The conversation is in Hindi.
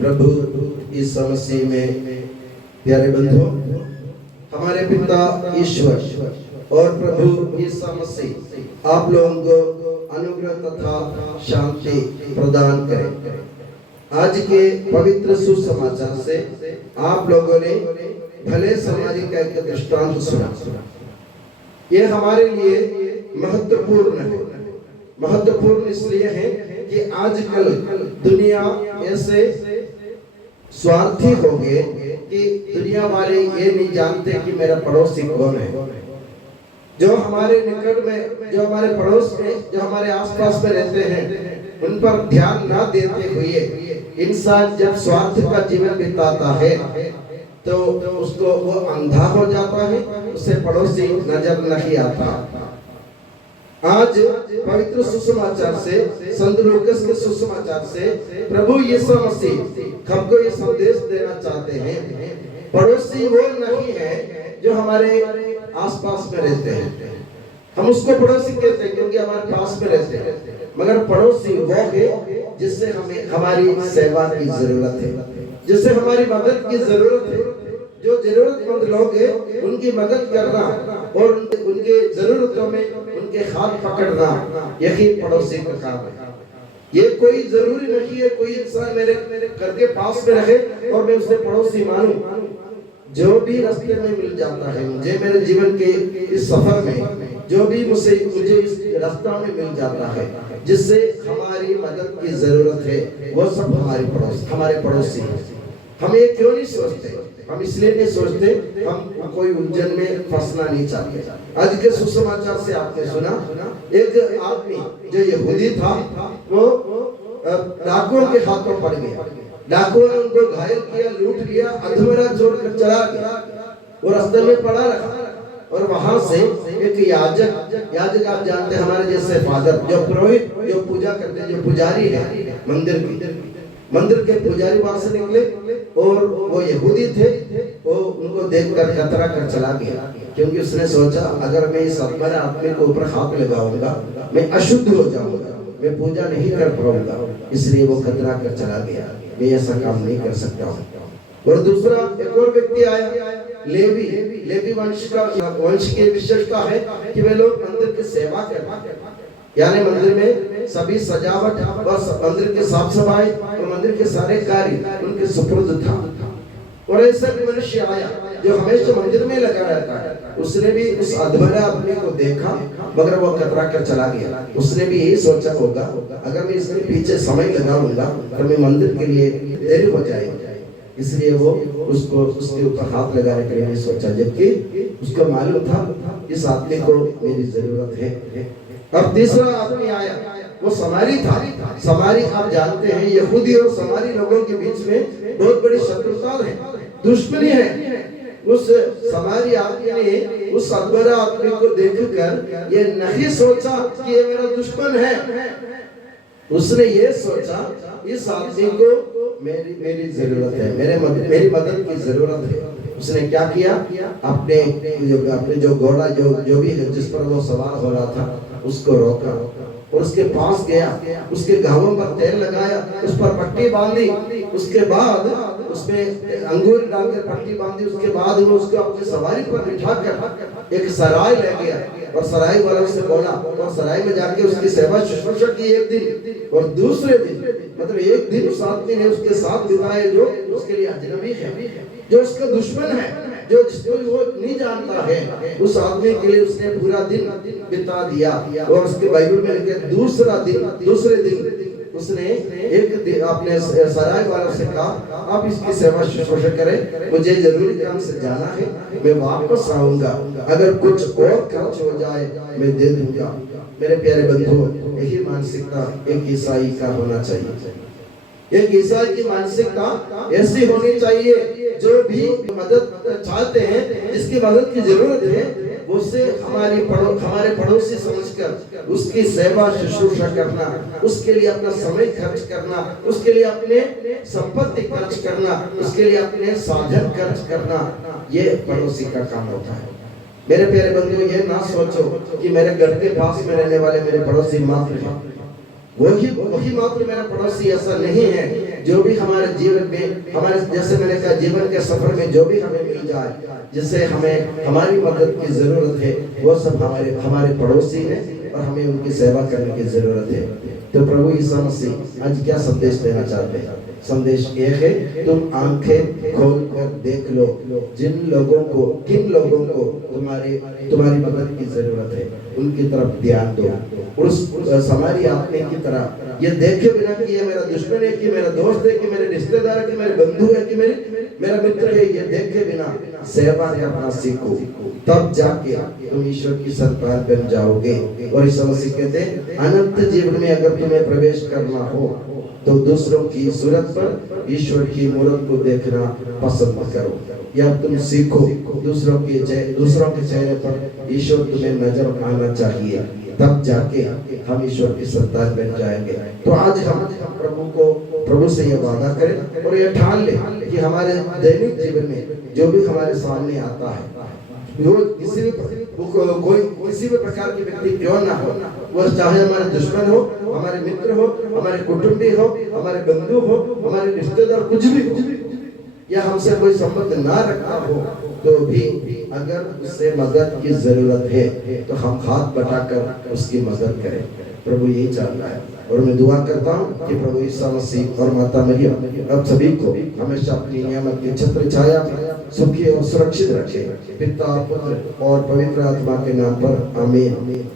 प्रभु यीशु मसीह में प्यारे बंधुओं, हमारे पिता ईश्वर और प्रभु यीशु मसीह आप लोगों को अनुग्रह तथा शांति प्रदान करें। आज के पवित्र सुसमाचार से आप लोगों ने भले समाज का एक दृष्टांत सुना। ये हमारे लिए महत्वपूर्ण है। महत्वपूर्ण इसलिए है कि आजकल दुनिया ऐसे स्वार्थी हो गए कि दुनिया वाले ये नहीं जानते कि मेरा पड़ोसी कौन है। जो हमारे निकट में, जो हमारे पड़ोस में, जो हमारे आसपास में रहते हैं, उन पर ध्यान ना देते हुए इंसान जब स्वार्थ का जीवन बिताता है तो उसको वो अंधा हो जाता है, उसे पड़ोसी नजर नहीं आता। आज पवित्र सुसमाचार से, संत लूकास के सुसमाचार से प्रभु यीशु मसीह हमको ये संदेश देना चाहते हैं, पड़ोसी वो नहीं है जो हमारे आसपास में रहते हैं। हम उसको पड़ोसी कहते हैं क्योंकि हमारे पास में रहते हैं, मगर पड़ोसी वो है जिससे हमें हमारी सेवा की जरूरत है, जिससे हमारी मदद की जरूरत है। जो जरूरतमंद लोग हैं उनकी मदद करना और उनके जरूरतों में उनके हाथ पकड़ना, यही पड़ोसी का काम है। ये कोई जरूरी नहीं है कोई इंसान मेरे घर के पास में रहे और मैं उसे पड़ोसी मानूं। जो भी रास्ते में मिल जाता है मुझे, मेरे जीवन के इस सफर में जो भी मुझे इस रास्ता में मिल जाता है जिससे हमारी मदद की जरूरत है, वो सब हमारे पड़ोसी हैं। हम ये क्यों नहीं सोचते? हम इसलिए नहीं सोचते, हम कोई उलझन में फंसना नहीं चाहते। आज के सुसमाचार से आपने सुना एक आदमी जो यहूदी था, वो डाकुओं के हाथों पड़ गया। डाकुओं ने उनको घायल किया, लूट लिया, अधमरा छोड़कर चला गया। वो रास्ते में पड़ा रहा और वहां से एक याजक आप जानते हैं, हमारे जैसे फादर, जो पुरोहित, जो पूजा करते हैं, जो पुजारी है मंदिर के पुजारी वहां से निकले और वो यहूदी थे। वो उनको देखकर कतरा कर चला गया, क्योंकि उसने सोचा अगर मैं इस अधमरा आदमी को ऊपर हाथ लगाऊंगा मैं अशुद्ध हो जाऊंगा, मैं पूजा नहीं कर पाऊंगा, इसलिए वो कतरा कर चला गया। मैं ऐसा काम नहीं कर सकता हूँ। और दूसरा एक और व्यक्ति आया, लेवी वंश की विशेषता है कि वे लोग मंदिर की सेवा करते, यानी मंदिर में सभी सजावट, बस मंदिर के साफ सफाई और मंदिर के सारे कार्य उनके सुपुर्द था। और ऐसा भी मनुष्य आया जो हमेशा मंदिर में लगा रहता है। उसने भी उस अधमरा आदमी को देखा, मगर वो कतरा कर चला गया। उसने भी यही सोचा होगा अगर मैं इसके पीछे समय लगाऊंगा तो मैं मंदिर के लिए देरी हो जाएगी, इसलिए वो उसको उसके ऊपर हाथ लगाने के लिए सोचा, जबकि उसको मालूम था इस आदमी को मेरी जरूरत है। अब तीसरा आदमी आया, वो समारी था। समारी आप जानते हैं, यहूदी और समारी लोगों के बीच में बहुत बड़ी शत्रुता है, दुश्मनी है। उस समारी आदमी ने उस अधमरा आदमी को देखकर ये नहीं सोचा कि ये मेरा दुश्मन है। उसने ये सोचा इस आदमी को मेरी जरूरत है, मेरी मदद की जरूरत है। उसने क्या किया, अपने जो घोड़ा जो भी जिस पर वो सवार हो रहा था उसको रोका और उसके पास गया, उसके घावों पर तेल लगाया, उस पर पट्टी बांधी, उसके बाद उसमें अंगूर डालकर पट्टी बांधी। उसके बाद वो उसको अपनी सवारी पर बिठाकर एक सराय ले गया और सराय वालों से बोला, और सराय में जाके उसकी सेवा शुश्रूषा की एक दिन, और दूसरे दिन मतलब एक दिन उस आदमी ने उसके साथ बिताए जो उसके लिए अजनबी है, जो उसका दुश्मन है, जो जिसको वो नहीं जानता है, उस आदमी के लिए उसने पूरा दिन बिता दिया। और उसके बाइबल में लिखा है दूसरे दिन उसने एक दिन अपने सराय वालों से कहा आप इसकी सेवा शुश्रूषा करें, मुझे जरूरी काम से जाना है, मैं वापस आऊंगा, अगर कुछ और खर्च हो जाए मैं दे दूंगा। मेरे प्यारे बंधुओं, यही मानसिकता एक ईसाई का होना चाहिए। एक ईसाई की मानसिकता ऐसी होनी चाहिए, जो भी मदद चाहते हैं, जिसकी मदद की जरूरत है, उससे हमारे पड़ोसी समझकर उसकी सेवा शुश्रूषा करना, उसके लिए अपना समय खर्च करना, उसके लिए अपने संपत्ति खर्च करना, उसके लिए अपने साधन खर्च करना, ये पड़ोसी का काम होता है। मेरे प्यारे बंधुओं, ये ना सोचो कि मेरे घर के पास में रहने वाले मेरे पड़ोसी मात्र हैं, वही मात्र मेरा पड़ोसी, ऐसा नहीं है। जो भी हमारे जीवन में, हमारे जैसे मैंने कहा, जीवन के सफर में जो भी हमें मिल जाए, जिससे हमें हमारी मदद की जरूरत है, वो सब हमारे पड़ोसी हैं और हमें उनकी सेवा करने की जरूरत है। तो प्रभु यीशु मसीह आज क्या संदेश देना चाहते हैं? संदेश एक है, तुम आंखें खोल कर देख लो जिन लोगों को, किन लोगों को तुम्हारी मदद की जरूरत है, उनकी तरफ ध्यान दो। उस समारी आदमी की तरह ये देखे बिना कि ये मेरा दुश्मन है, कि मेरा दोस्त है, कि मेरे रिश्तेदार है, कि मेरे बंधु है, कि मेरा मित्र है, ये देखे बिना सेवा करना सीखो, तब जाके तुम ईश्वर की संतान बन जाओगे। और यीशु मसीह कहते हैं, अनंत जीवन में अगर तुम्हें प्रवेश करना हो तो दूसरों की सूरत पर ईश्वर की मूरत को देखना पसंद करो, या तुम सीखो दूसरों के चेहरे पर ईश्वर तुम्हें नजर आना चाहिए, तब जाके हम ईश्वर की संतान बन जाएंगे। तो आज हम प्रभु से ये वादा करें और ये ठान ले कि हमारे दैनिक जीवन में जो भी हमारे सामने आता है, वो किसी भी प्रकार के व्यक्ति क्यों ना हो, वो चाहे हमारे दुश्मन हो, हमारे मित्र हो, हमारे कुटुंबी हो, हमारे बंधु हो, हमारे रिश्तेदार, कुछ भी, या हमसे कोई संबंध ना रखा हो, तो भी अगर उससे मदद की जरूरत है तो हम हाथ बटाकर उसकी मदद करें। प्रभु यही चाहता है। और मैं दुआ करता हूँ कि प्रभु यीशु मसीह और माता मरियम अब सभी को हमेशा अपनी नियामत की छत्र छाया में सुखी और सुरक्षित रखे। पिता, पुत्र और पवित्र आत्मा के नाम पर आमीन।